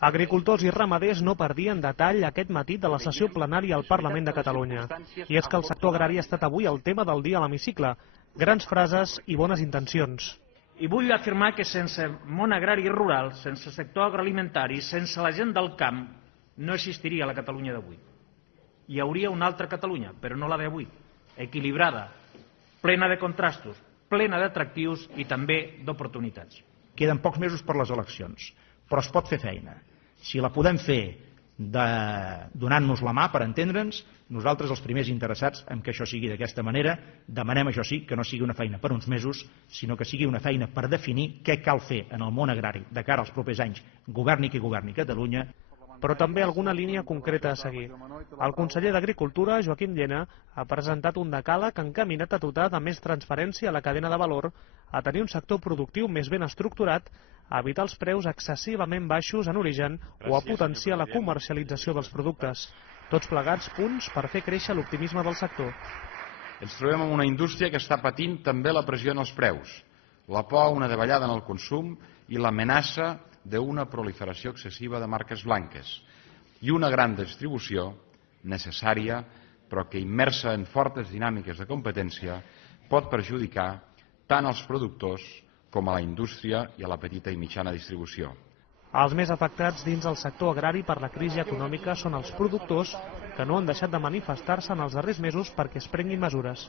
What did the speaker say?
Agricultors i ramaders no perdien detall aquest matí de la sessió plenària al Parlament de Catalunya. I és que el sector agrari ha estat avui el tema del dia a l'hemicicle. Grans frases i bones intencions. I vull afirmar que sense món agrari i rural, sense sector agroalimentari, sense la gent del camp, no existiria la Catalunya d'avui. Hi hauria una altra Catalunya, però no la d'avui, equilibrada, plena de contrastos, plena d'atractius i també d'oportunitats. Queden pocs mesos per les eleccions, però es pot fer feina. Si la podem fer donant-nos la mà, per entendre'ns, nosaltres els primers interessats en que això sigui d'aquesta manera, demanem, això sí, que no sigui una feina per uns mesos, sinó que sigui una feina per definir què cal fer en el món agrari de cara als propers anys, governi qui governi Catalunya, però també alguna línia concreta a seguir. El conseller d'Agricultura, Joaquim Llena, ha presentat un decàleg encaminat a dotar de més transparència a la cadena de valor, a tenir un sector productiu més ben estructurat, a evitar els preus excessivament baixos en origen o a potenciar la comercialització dels productes. Tots plegats punts per fer créixer l'optimisme del sector. Ens trobem en una indústria que està patint també la pressió en els preus, la por a una davallada en el consum i l'amenaça d'una proliferació excessiva de marques blanques i una gran distribució necessària però que immersa en fortes dinàmiques de competència pot perjudicar tant als productors com a la indústria i a la petita i mitjana distribució. Els més afectats dins el sector agrari per la crisi econòmica són els productors que no han deixat de manifestar-se en els darrers mesos perquè es prenguin mesures.